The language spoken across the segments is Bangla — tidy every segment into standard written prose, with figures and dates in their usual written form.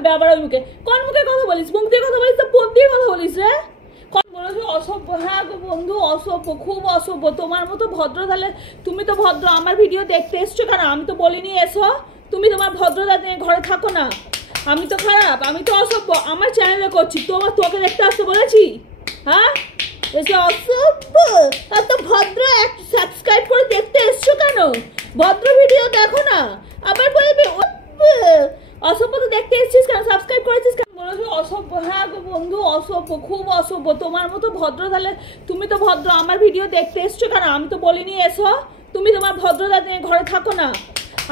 বলবে আবার ওই মুখে? কোন মুখে কথা বলিস? মুখ দিয়ে কথা বলিস তো পদ দিয়ে কথা বলিস রে? কোন বলেছো অসভ্য? হ্যাঁ গো বন্ধু, অসভ্য, খুব অসভ্য। তোমার মতো ভদ্র তাহলে তুমি তো ভদ্র। আমার ভিডিও দেখতে এসছো কেন? আমি তো বলিনি এসো। তুমি তোমার ভদ্রতা নিয়ে ঘরে থাকো না। আমি তো খারাপ, আমি তো অসভ্য। আমার চ্যানেলে করছি, তোকে দেখতে আসতে বলেছি? হ্যাঁ, এসে অসভ্য। এত ভদ্র একটু সাবস্ক্রাইব করে দেখতে এসছো কেন? ভদ্র ভিডিও দেখো না, আবার বলবে অসভ্য। তো দেখতে এসছিস কেন? সাবস্ক্রাইব করেছিস কেন? বলেছো অসভ্য। হ্যাঁ গো বন্ধু, অসভ্য, খুব অসভ্য। তোমার মতো ভদ্র তাহলে তুমি তো ভদ্র। আমার ভিডিও দেখতে এসছো কেন? আমি তো বলিনি এসো। তুমি তোমার ভদ্রতা নিয়ে ঘরে থাকো না।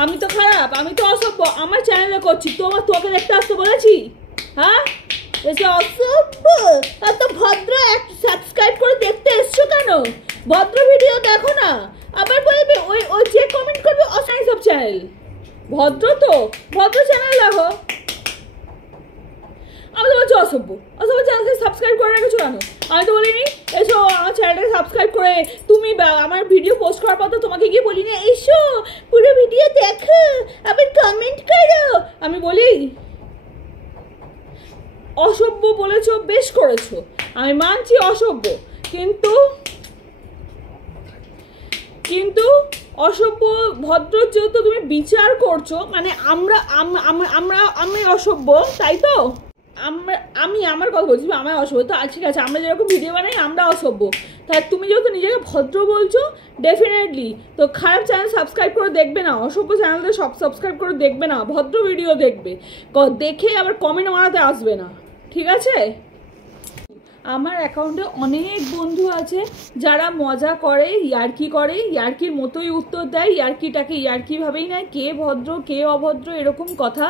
আমি তো খারাপ, আমি তো অসভ্য। আমার চ্যানেলে করছি, তোকে দেখতে আসতে বলেছি? হ্যাঁ, এসে অসভ্য। এত ভদ্র একটু সাবস্ক্রাইব করে দেখতে এসছো কেন? ভদ্র ভিডিও দেখো না, আবার বলবে ওই যে কমেন্ট করবে অসাই সব চ্যানেল। ভদ্র তো ভদ্র চ্যানেল দেখো। আমি তো বলছি অসভ্য। অসভ্য চ্যানেলকে সাবস্ক্রাইব করে রেখেছো কেন? আমি তো বলিনি এসো আমার চ্যানেলটাকে সাবস্ক্রাইব করে। তুমি আমার ভিডিও পোস্ট করার পর তো তোমাকে গিয়ে বলিনি এসো পুরো ভিডিও দেখো আবার কমেন্ট করো। আমি বলি অসভ্য বলেছো, বেশ করেছো, আমি মানছি অসভ্য, কিন্তু কিন্তু অসভ্য ভদ্র যেহেতু তুমি বিচার করছো, মানে আমি অসভ্য, তাই তো? আমি আমার কথা বলছি, আমার অসভ্য তো ঠিক আছে। আমরা যেরকম ভিডিও বানাই আমরা অসভ্য, তাই তুমি যেহেতু নিজেকে ভদ্র বলছো, ডেফিনেটলি তো খারাপ চ্যানেল সাবস্ক্রাইব করে দেখবে না, অসভ্য চ্যানেলটা সব সাবস্ক্রাইব করে দেখবে না, ভদ্র ভিডিও দেখবে, দেখে আবার কমেন্ট মারাতে আসবে না, ঠিক আছে? আমার অ্যাকাউন্টে অনেক বন্ধু আছে যারা মজা করে, ইয়ার্কির মতোই উত্তর দেয়, ইয়ার্কিটাকে ইয়ার্কিভাবেই নেয়, কে ভদ্র কে অভদ্র এরকম কথা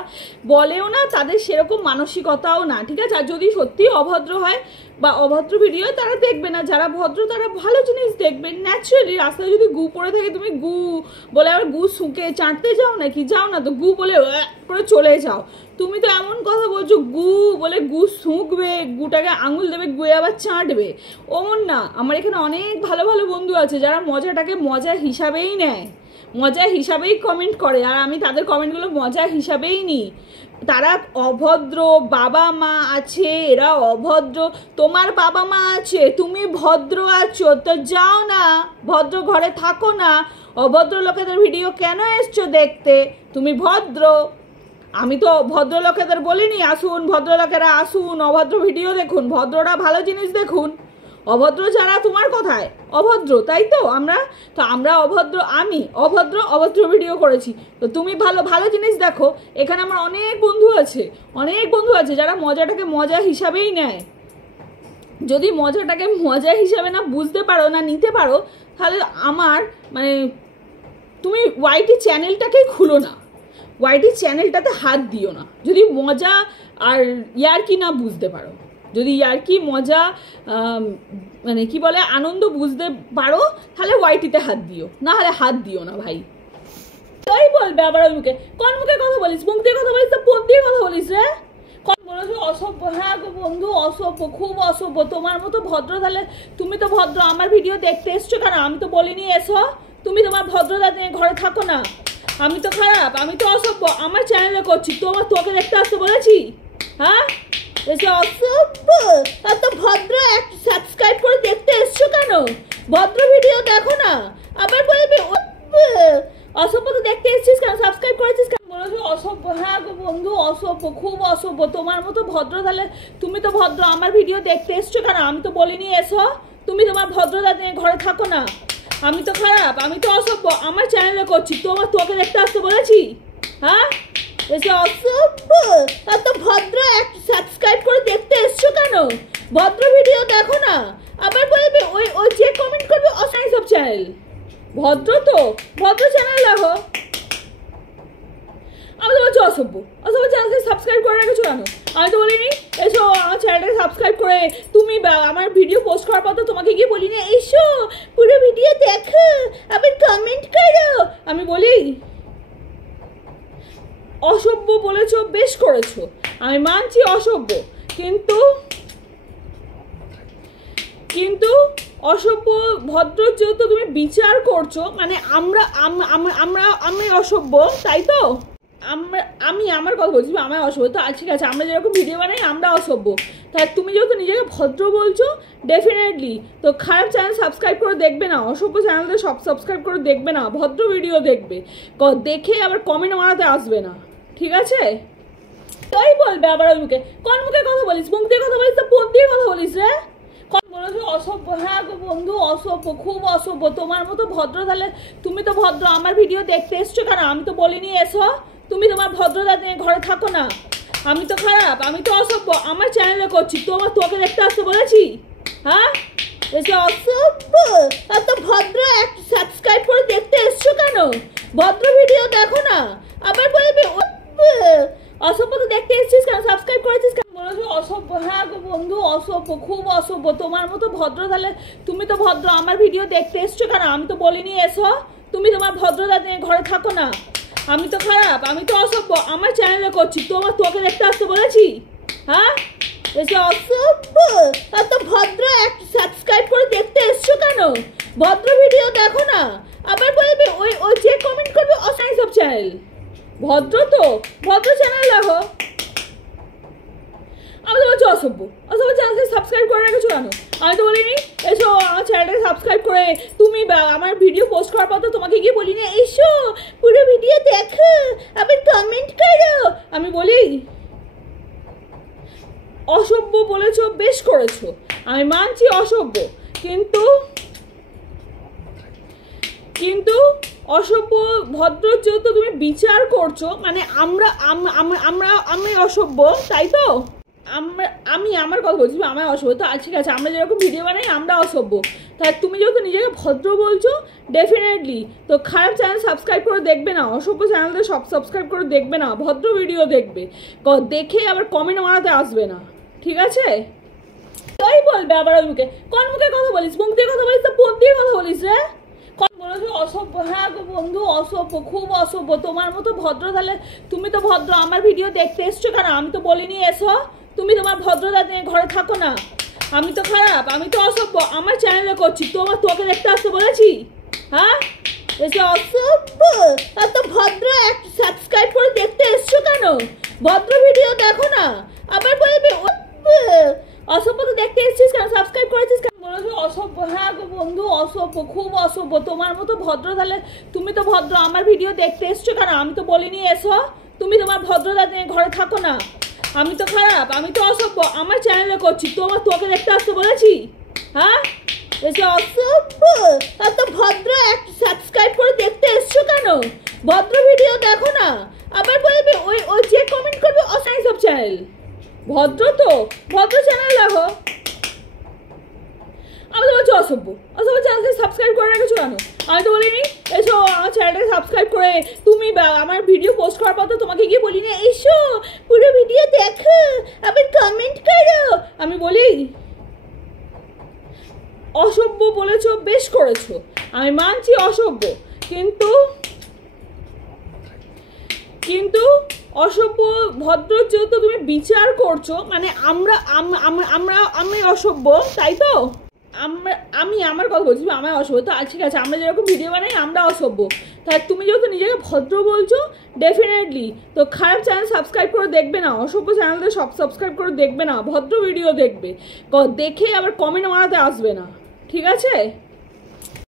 বলেও না, তাদের সেরকম মানসিকতাও না, ঠিক আছে? আর যদি সত্যি অভদ্র হয় বা অভদ্র ভিডিও তারা দেখবে না, যারা ভদ্র তারা ভালো জিনিস দেখবে। ন্যাচারালি রাস্তায় যদি গু পড়ে থাকে, তুমি গু বলে আবার গু শুঁকে চাটতে যাও নাকি? যাও না তো, গু বলে করে চলে যাও। তুমি তো এমন কথা বলছো গু বলে গু শুঁকবে, গুটাকে আঙুল দেবে, গুয়ে আবার চাটবে, ওমন না। আমার এখানে অনেক ভালো ভালো বন্ধু আছে যারা মজাটাকে মজা হিসাবেই নেয়, মজা হিসাবেই কমেন্ট করে, আর আমি তাদের কমেন্টগুলো মজা হিসাবেই নিই। তারা অভদ্র, বাবা মা আছে, এরা অভদ্র। তোমার বাবা মা আছে, তুমি ভদ্র আছো, তো যাও না, ভদ্র ঘরে থাকো না। অভদ্র লোকেদের ভিডিও কেন এসছো দেখতে? তুমি ভদ্র। আমি তো ভদ্রলোকেদের বলিনি আসুন, ভদ্রলোকেরা আসুন, অভদ্র ভিডিও দেখুন, ভদ্ররা ভালো জিনিস দেখুন। অভদ্র যারা তোমার কথায় অভদ্র, তাই তো? আমরা অভদ্র, আমি অভদ্র ভিডিও করেছি, তো তুমি ভালো ভালো জিনিস দেখো। এখানে আমার অনেক বন্ধু আছে যারা মজাটাকে মজা হিসাবেই নেয়। যদি মজাটাকে মজা হিসাবে না বুঝতে পারো, না নিতে পারো, তাহলে আমার মানে তুমি ওয়াইটি চ্যানেলটাকেই খুলো না, ওয়াইটি চ্যানেলটাতে হাত দিও না যদি মজা আর ইয়ার্কি না বুঝতে পারো। যদি ইয়ার্কি মজা মানে কি বলে আনন্দ বুঝতে পারো, তাহলে ওয়াইটিতে হাত দিও, না হলে হাত দিও না ভাই। তাই বলবে আবার ওই মুখে? কোন মুখে কথা বলিস? মুখ দিয়ে কথা বলিস তো পদ দিয়ে কথা বলিস রে? কোন বলেছো অসভ্য? হ্যাঁ গো বন্ধু, অসভ্য, খুব অসভ্য। তোমার মতো ভদ্র তাহলে তুমি তো ভদ্র। আমার ভিডিও দেখতে এসছো কেন? আমি তো বলিনি এসো। তুমি তোমার ভদ্রতা নিয়ে ঘরে থাকো না। আমি তো খারাপ, আমি তো অসভ্য। আমার চ্যানেলে করছি, তোকে দেখতে আসতে বলেছি? হ্যাঁ, এসে অসভ্য। এত ভদ্র একটু সাবস্ক্রাইব করে দেখতে এসছো কেন? ভদ্র ভিডিও দেখো না, আবার বলবে অসভ্য। তো দেখতে এসছিস কেন? সাবস্ক্রাইব করেছিস কেন? বলেছো অসভ্য। হ্যাঁ গো বন্ধু, অসভ্য, খুব অসভ্য। তোমার মতো ভদ্র তাহলে তুমি তো ভদ্র। আমার ভিডিও দেখতে এসছো কেন? আমি তো বলিনি এসো। তুমি তোমার ভদ্রতা নিয়ে ঘরে থাকো না। আমি তো খারাপ, আমি তো অসভ্য। আমার চ্যানেলে করছি, তোকে দেখতে আসতে বলেছি? হ্যাঁ, এসে অসভ্য। এত ভদ্র একটু সাবস্ক্রাইব করে দেখতে এসছো কেন? ভদ্র ভিডিও দেখো না, আবার বলবে ওই যে কমেন্ট করবে অসাই সব চ্যানেল। ভদ্র তো ভদ্র চ্যানেল দেখো। আমি তো বলছি অসভ্য চ্যানেলকে সাবস্ক্রাইব করে রেখেছো কেন? আমি তো বলিনি এসো আমার চ্যানেলটাকে সাবস্ক্রাইব করে। তুমি আমার ভিডিও পোস্ট করার পর তো তোমাকে গিয়ে বলিনি এসো পুরো ভিডিও দেখো আবার কমেন্ট করো। আমি বলি অসভ্য বলেছো, বেশ করেছো, আমি মানছি অসভ্য, কিন্তু অসভ্য ভদ্র যেহেতু তুমি বিচার করছো, মানে আমি অসভ্য, তাই তো? আমি আমার কথা বলছি, আমায় অসভ্য তো ঠিক আছে, আমরা যেরকম ভিডিও বানাই আমরা অসভ্য, তাই তুমি যেহেতু নিজেকে ভদ্র বলছো ডেফিনেটলি তো খারাপ চ্যানেল সাবস্ক্রাইব করে দেখবে না, অসভ্য চ্যানেলটা সব সাবস্ক্রাইব করে দেখবে না, ভদ্র ভিডিও দেখবে, দেখে আবার কমেন্ট মারাতে আসবে না, ঠিক আছে? তাই বলবে আবার ওই মুখে, কোন মুখে কথা বলিস? মুখ দিয়ে কথা বলিস তো বোন দিয়ে কথা বলিস রে? বলেছো অসভ্য, হ্যাঁ গো বন্ধু অসভ্য, খুব অসভ্য, তোমার মতো ভদ্র তাহলে তুমি তো ভদ্র, আমার ভিডিও দেখতে এসছো কেন? আমি তো বলিনি এসো, তুমি তোমার ভদ্রতা নিয়ে ঘরে থাকো না, আমি তো খারাপ, আমি তো অসভ্য, আমার চ্যানেলে করছি, তোকে দেখতে আসতে বলেছি? হ্যাঁ এসে অসভ্য, এত ভদ্র সাবস্ক্রাইব করে দেখতে এসছো কেন? ভদ্র ভিডিও দেখো না, আবার বলবে অসভ্য তো দেখতে এসছিস কেন? সাবস্ক্রাইব করেছিস কেন? বলেছো অসভ্য, হ্যাঁ গো বন্ধু অসভ্য, খুব অসভ্য, তোমার মতো ভদ্র তাহলে তুমি তো ভদ্র, আমার ভিডিও দেখতে এসছো কেন? আমি তো বলিনি এসো, তুমি তোমার ভদ্রতা নিয়ে ঘরে থাকো না, আমি তো খারাপ, আমি তো অসভ্য, আমার চ্যানেলে করছি, তোকে দেখতে আসতে বলেছি? হ্যাঁ এসে অসভ্য, এত ভদ্র সাবস্ক্রাইব করে দেখতে এসছো কেন? ভদ্র ভিডিও দেখো না, আবার বলবে ওই যে কমেন্ট করবে অসাই সব চ্যানেল, ভদ্র তো ভদ্র চ্যানেল দেখো, আমি তো বলছি অসভ্য, অসভ্য চ্যানেলকে সাবস্ক্রাইব করে রেখেছো কেন? আমি তো বলিনি এসো আমার চ্যানেলটাকে সাবস্ক্রাইব করে, তুমি আমার ভিডিও পোস্ট করার পর তো তোমাকে গিয়ে বলিনি এসো পুরো ভিডিও দেখো আবার কমেন্ট করো, আমি বলি? অসভ্য বলেছো, বেশ করেছো, আমি মানছি অসভ্য, কিন্তু অসভ্য ভদ্র যেহেতু তুমি বিচার করছো, মানে আমি অসভ্য, তাই তো? আমি আমার কথা বলছি, আমায় অসভ্য তো ঠিক আছে, আমরা যেরকম ভিডিও বানাই আমরা অসভ্য, তাই তুমি যেহেতু নিজেকে ভদ্র বলছো ডেফিনেটলি তো খারাপ চ্যানেল সাবস্ক্রাইব করে দেখবে না, অসভ্য চ্যানেলটা সব সাবস্ক্রাইব করে দেখবে না, ভদ্র ভিডিও দেখবে, দেখে আবার কমেন্ট মারাতে আসবে না, ঠিক আছে? তাই বলবে আবার ওই মুখে, কোন মুখে কথা বলিস? মুখ দিয়ে কথা বলিস তো বোন দিয়ে কথা বলিস রে? বলেছো অসভ্য, হ্যাঁ গো বন্ধু অসভ্য, খুব অসভ্য, তোমার মতো ভদ্র তাহলে তুমি তো ভদ্র, আমার ভিডিও দেখতে এসছো কেন? আমি তো বলিনি এসো, তুমি তোমার ভদ্রতা নিয়ে ঘরে থাকো না, আমি তো খারাপ, আমি তো অসভ্য, আমার চ্যানেলে করছি, তোকে দেখতে আসতে বলেছি? হ্যাঁ এসে অসভ্য, এত ভদ্র সাবস্ক্রাইব করে দেখতে এসছো কেন? ভদ্র ভিডিও দেখো না, আবার বলবে অসভ্য তো দেখতে এসছিস কেন? সাবস্ক্রাইব করেছিস কেন? বলেছো অসভ্য, হ্যাঁ গো বন্ধু অসভ্য, খুব অসভ্য, তোমার মতো ভদ্র তাহলে তুমি তো ভদ্র, আমার ভিডিও দেখতে এসছো কেন? আমি তো বলিনি এসো, তুমি তোমার ভদ্রতা নিয়ে ঘরে থাকো না, আমি তো খারাপ, আমি তো অসভ্য, আমার চ্যানেলে করছি, তোকে দেখতে আসতে বলেছি? হ্যাঁ এসে অসভ্য, এত ভদ্র সাবস্ক্রাইব করে দেখতে এসছো কেন? ভদ্র ভিডিও দেখো না, আবার বলবে ওই যে কমেন্ট করবে অসাই সব চ্যানেল, ভদ্র তো ভদ্র চ্যানেল দেখো, আমি তো বলছি অসভ্য, অসভ্য চ্যানেলকে সাবস্ক্রাইব করে রেখেছো কেন? আমি তো বলিনি এসো আমার চ্যানেলটাকে সাবস্ক্রাইব করে, তুমি আমার ভিডিও পোস্ট করার পর তো তোমাকে গিয়ে বলিনি এসো পুরো ভিডিও দেখো আবার কমেন্ট করো, আমি বলি? অসভ্য বলেছো, বেশ করেছো, আমি মানছি অসভ্য, কিন্তু অসভ্য ভদ্র যেহেতু তুমি বিচার করছো, মানে আমি অসভ্য, তাই তো? আমি আমার কথা বলছি, আমায় অসভ্য তো ঠিক আছে, আমরা যেরকম ভিডিও বানাই আমরা অসভ্য, তাই তুমি যেহেতু নিজেকে ভদ্র বলছো ডেফিনেটলি তো খারাপ চ্যানেল সাবস্ক্রাইব করে দেখবে না, অসভ্য চ্যানেলটা সব সাবস্ক্রাইব করে দেখবে না, ভদ্র ভিডিও দেখবে, দেখে আবার কমেন্ট মারাতে আসবে না, ঠিক আছে?